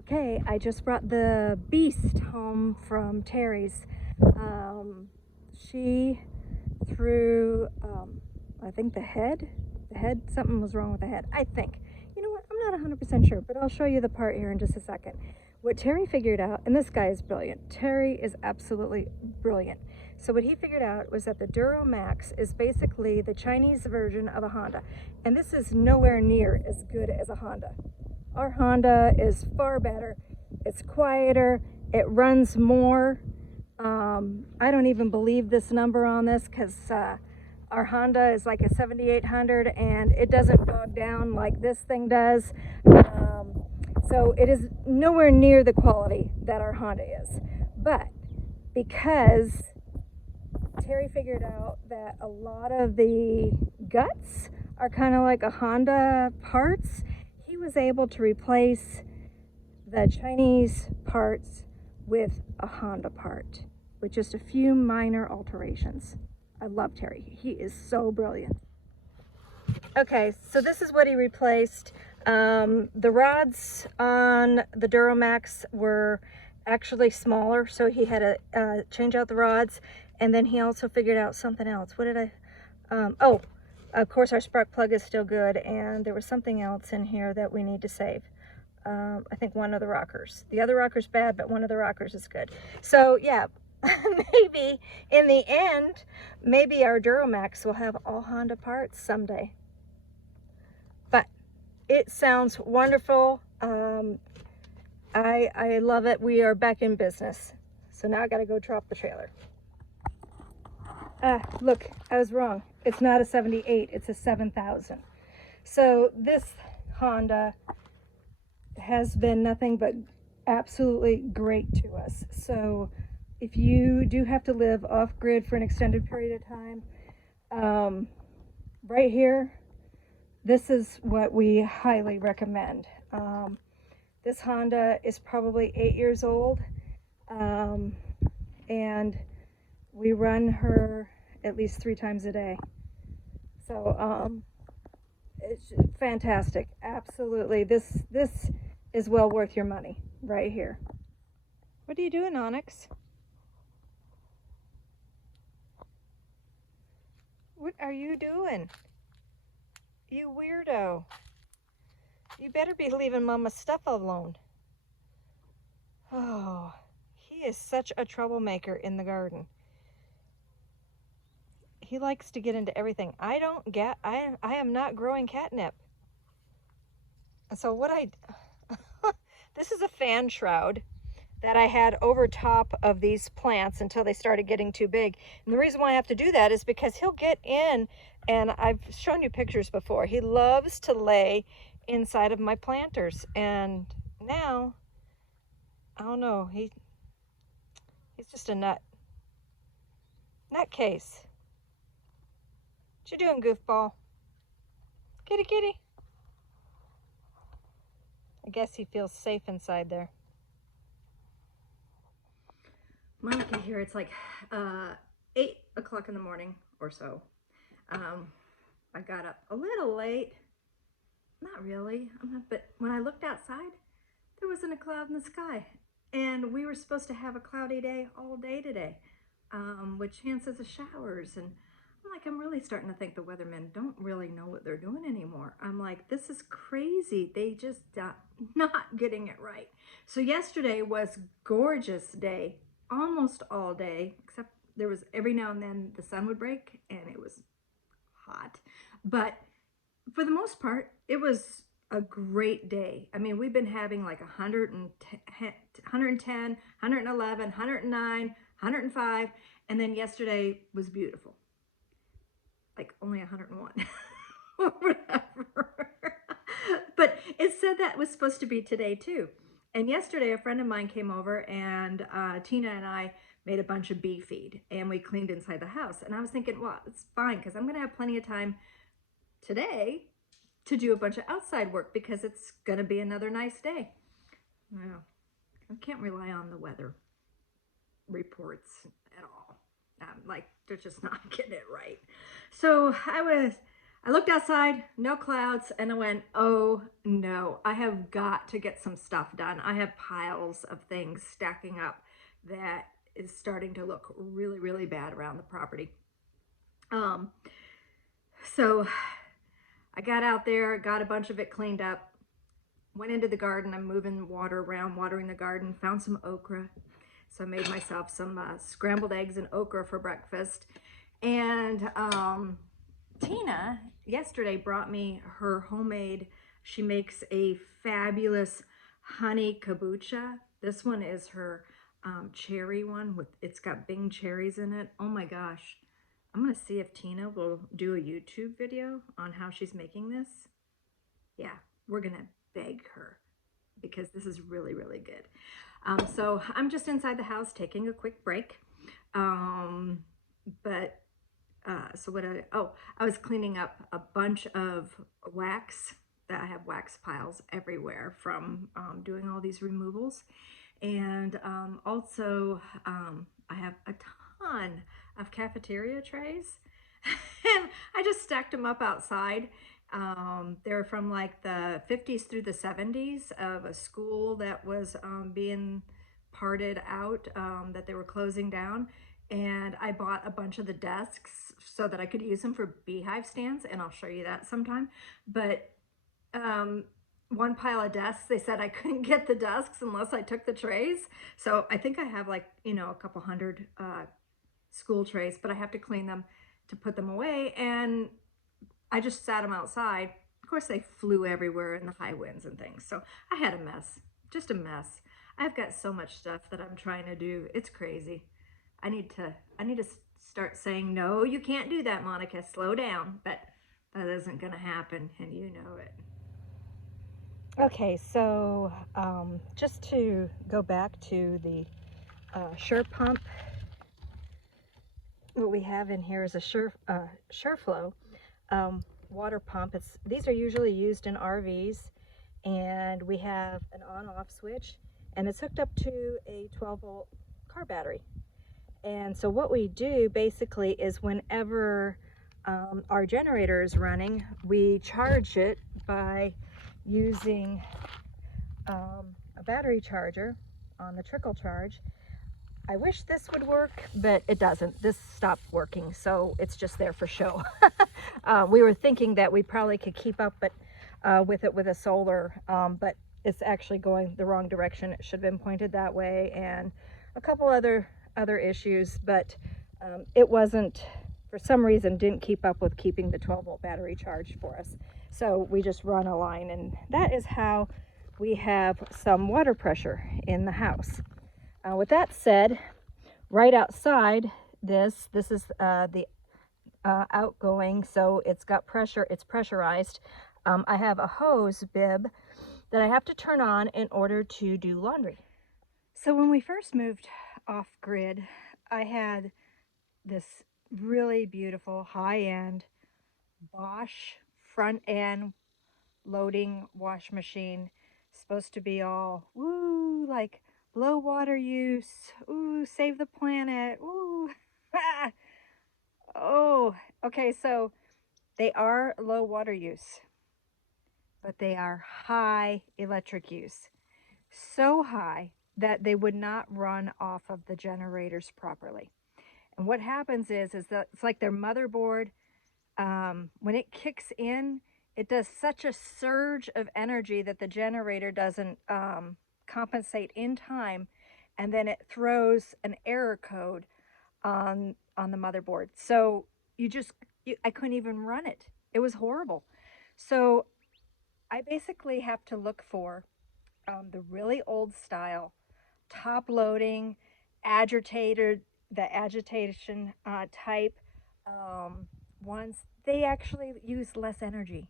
Okay, I just brought the beast home from Terry's. She threw, I think something was wrong with the head, I think. You know what, I'm not 100% sure, but I'll show you the part here in just a second. What Terry figured out, and this guy is brilliant. Terry is absolutely brilliant. So what he figured out was that the Duramax is basically the Chinese version of a Honda. And this is nowhere near as good as a Honda. Our Honda is far better. It's quieter. It runs more. I don't even believe this number on this because our Honda is like a 7800 and it doesn't bog down like this thing does. So it is nowhere near the quality that our Honda is. But because Terry figured out that a lot of the guts are kind of like a Honda parts, he was able to replace the Chinese parts with a Honda part with just a few minor alterations. I love Terry. He is so brilliant. Okay, so this is what he replaced. The rods on the Duramax were actually smaller, so he had to change out the rods. And then he also figured out something else. What did I, oh, of course our spark plug is still good, and there was something else in here that we need to save. I think one of the rockers. The other rocker's bad, but one of the rockers is good. So yeah, maybe in the end, maybe our Duramax will have all Honda parts someday. But it sounds wonderful. I love it. We are back in business. So now I gotta go drop the trailer. Look, I was wrong. It's not a 78, it's a 7000. So this Honda has been nothing but absolutely great to us. So if you do have to live off grid for an extended period of time, right here, this is what we highly recommend. This Honda is probably 8 years old, and we run her at least 3 times a day. So it's fantastic. Absolutely. This is well worth your money right here. What are you doing, Onyx? What are you doing? You weirdo. You better be leaving Mama's stuff alone. Oh, he is such a troublemaker in the garden. He likes to get into everything. I am not growing catnip. So what this is a fan shroud that I had over top of these plants until they started getting too big. And the reason why I have to do that is because he'll get in, and I've shown you pictures before. He loves to lay inside of my planters, and now, I don't know, he's just a nutcase. What you doing, goofball? Kitty, kitty. I guess he feels safe inside there. Monica here, it's like 8 o'clock in the morning or so. I got up a little late. Not really, but when I looked outside, there wasn't a cloud in the sky. And we were supposed to have a cloudy day all day today, with chances of showers. And I'm really starting to think the weathermen don't really know what they're doing anymore. I'm like, this is crazy. They just not getting it right. So yesterday was gorgeous day, almost all day, except there was every now and then the sun would break and it was hot. But for the most part, it was a great day. I mean, we've been having like 110, 110, 111, 109, 105, and then yesterday was beautiful. Like only 101 or whatever. But it said that was supposed to be today too. And yesterday a friend of mine came over, and Tina and I made a bunch of bee feed, and we cleaned inside the house. And I was thinking, well, it's fine because I'm going to have plenty of time today to do a bunch of outside work because it's going to be another nice day. Well, I can't rely on the weather reports at all. Like, they're just not getting it right. So I I looked outside, no clouds, and I went, oh no, I have got to get some stuff done. I have piles of things stacking up that is starting to look really, really bad around the property. Um, so I got out there, got a bunch of it cleaned up, went into the garden. I'm moving water around, watering the garden, found some okra. So I made myself some scrambled eggs and okra for breakfast. And Tina yesterday brought me her homemade, she makes a fabulous honey kombucha. This one is her cherry one with, it's got Bing cherries in it. Oh my gosh. I'm gonna see if Tina will do a YouTube video on how she's making this. Yeah, we're gonna beg her because this is really, really good. So I'm just inside the house taking a quick break. So I was cleaning up a bunch of wax. That I have wax piles everywhere from doing all these removals. And I have a ton of cafeteria trays. And I just stacked them up outside. They're from like the 50s through the 70s of a school that was being parted out, that they were closing down. And I bought a bunch of the desks so that I could use them for beehive stands, and I'll show you that sometime. But one pile of desks, they said I couldn't get the desks unless I took the trays. So I think I have like, you know, a couple hundred school trays, but I have to clean them to put them away. And I just sat them outside. Of course, they flew everywhere in the high winds and things. So I had a mess, just a mess. I've got so much stuff that I'm trying to do. It's crazy. I need to start saying, no, you can't do that, Monica, slow down. But that isn't going to happen, and you know it. Okay, so just to go back to the Sure pump, what we have in here is a SureFlow water pump. These are usually used in RVs, and we have an on-off switch, and it's hooked up to a 12-volt car battery. And so what we do basically is whenever our generator is running, we charge it by using a battery charger on the trickle charge. I wish this would work, but it doesn't. This stopped working, so it's just there for show. We were thinking that we probably could keep up with it with a solar, but it's actually going the wrong direction. It should have been pointed that way, and a couple other issues, but it wasn't, for some reason, didn't keep up with keeping the 12-volt battery charged for us. So we just run a line, and that is how we have some water pressure in the house. With that said, right outside this is the outgoing, so it's got pressure, it's pressurized. I have a hose bib that I have to turn on in order to do laundry. So when we first moved off grid, I had this really beautiful high-end Bosch front-end loading wash machine, supposed to be all woo, like low water use, ooh, save the planet, ooh. Oh, okay, so they are low water use, but they are high electric use. So high that they would not run off of the generators properly. And what happens is that it's like their motherboard, when it kicks in, it does such a surge of energy that the generator doesn't compensate in time, and then it throws an error code on the motherboard. So I couldn't even run it. It was horrible. So I basically have to look for the really old style top loading agitator, the agitation type ones. They actually use less energy.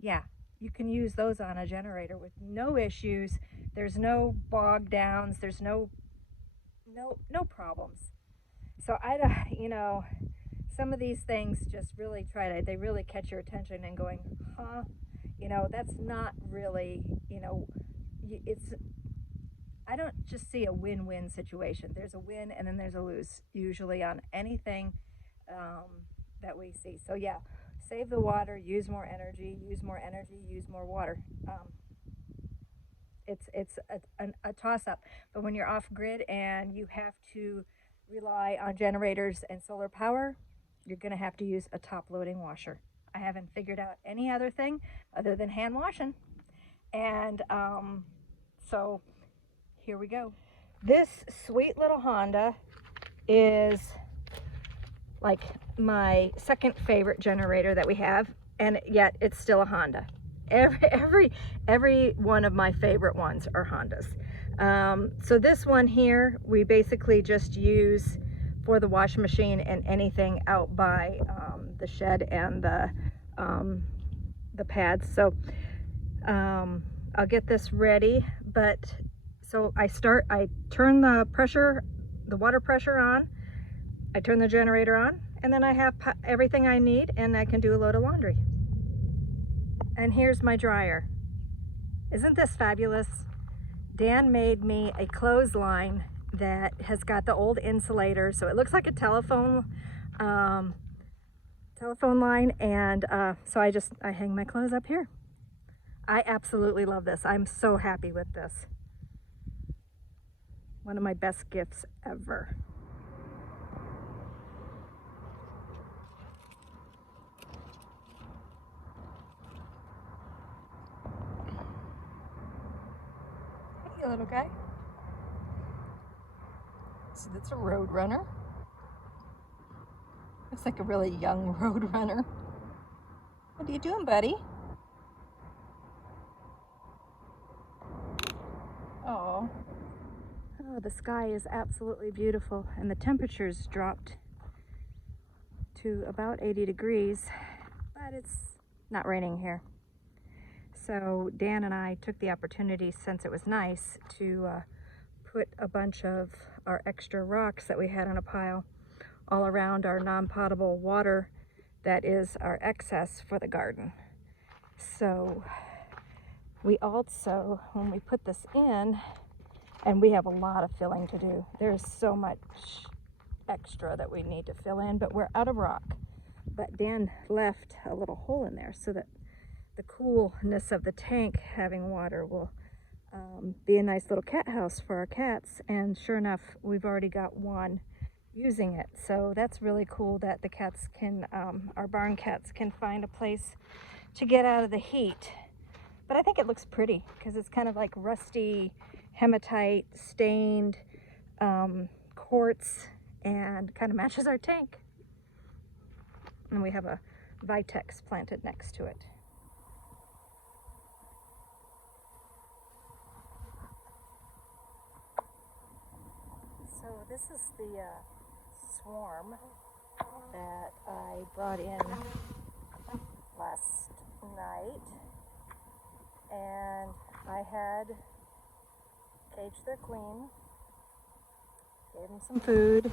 Yeah, you can use those on a generator with no issues. There's no bog downs. There's no problems. So some of these things just really they really catch your attention and going, huh? That's not really, I don't just see a win-win situation. There's a win and then there's a lose, usually on anything that we see. So yeah, Save the water, use more energy, use more energy, use more water. It's a toss-up. But when you're off grid and you have to rely on generators and solar power, you're going to have to use a top-loading washer. I haven't figured out any other thing other than hand washing. And so here we go. This sweet little Honda is like my second favorite generator that we have, and yet it's still a Honda. Every one of my favorite ones are Hondas. So this one here, we basically just use for the washing machine and anything out by the shed and the pads. So I'll get this ready, but so I turn the water pressure on, I turn the generator on, and then I have everything I need, and I can do a load of laundry. And here's my dryer. Isn't this fabulous? Dan made me a clothesline that has got the old insulator, so it looks like a telephone line, and so I hang my clothes up here. I absolutely love this. I'm so happy with this. One of my best gifts ever. Hey, little guy. So that's a road runner. Looks like a really young road runner. What are you doing, buddy? Oh, the sky is absolutely beautiful, and the temperature's dropped to about 80 degrees, but it's not raining here. So Dan and I took the opportunity, since it was nice, to put a bunch of our extra rocks that we had on a pile all around our non-potable water that is our excess for the garden. So we also, when we put this in, and we have a lot of filling to do. There's so much extra that we need to fill in, but we're out of rock. But Dan left a little hole in there so that the coolness of the tank having water will be a nice little cat house for our cats. And sure enough, we've already got one using it. So that's really cool that the cats can, our barn cats can find a place to get out of the heat. But I think it looks pretty because it's kind of like rusty, hematite, stained quartz, and kind of matches our tank. And we have a Vitex planted next to it. So this is the swarm that I brought in last night, and I had caged their queen, gave them some food,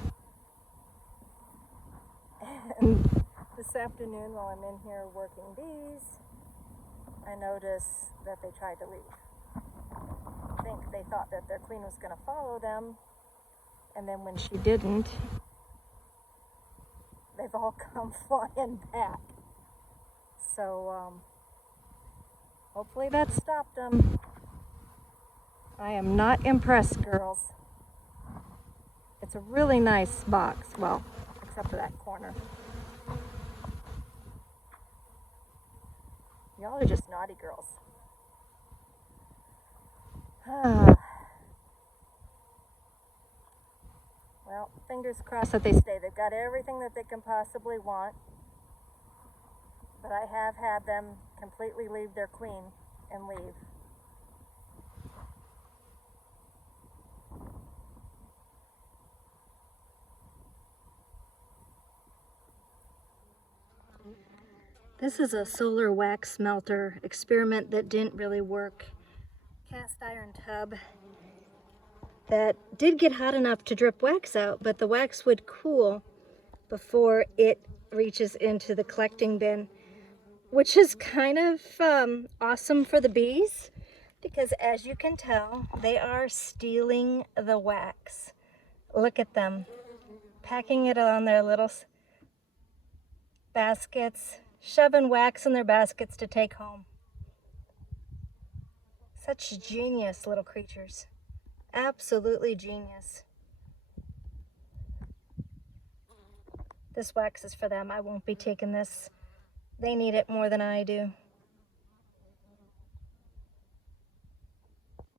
and this afternoon while I'm in here working bees, I noticed that they tried to leave. I think they thought that their queen was going to follow them, and then when she didn't, they've all come flying back. So hopefully that stopped them. I am not impressed, girls. It's a really nice box, well, except for that corner. Y'all are just naughty girls. Well, fingers crossed that they stay. They've got everything that they can possibly want. But I have had them completely leave their queen and leave. This is a solar wax melter experiment that didn't really work. Cast iron tub that did get hot enough to drip wax out, but the wax would cool before it reaches into the collecting bin, which is kind of awesome for the bees, because as you can tell, they are stealing the wax. Look at them, packing it on their little baskets, shoving wax in their baskets to take home. Such genius little creatures. Absolutely genius. This wax is for them. I won't be taking this. They need it more than I do.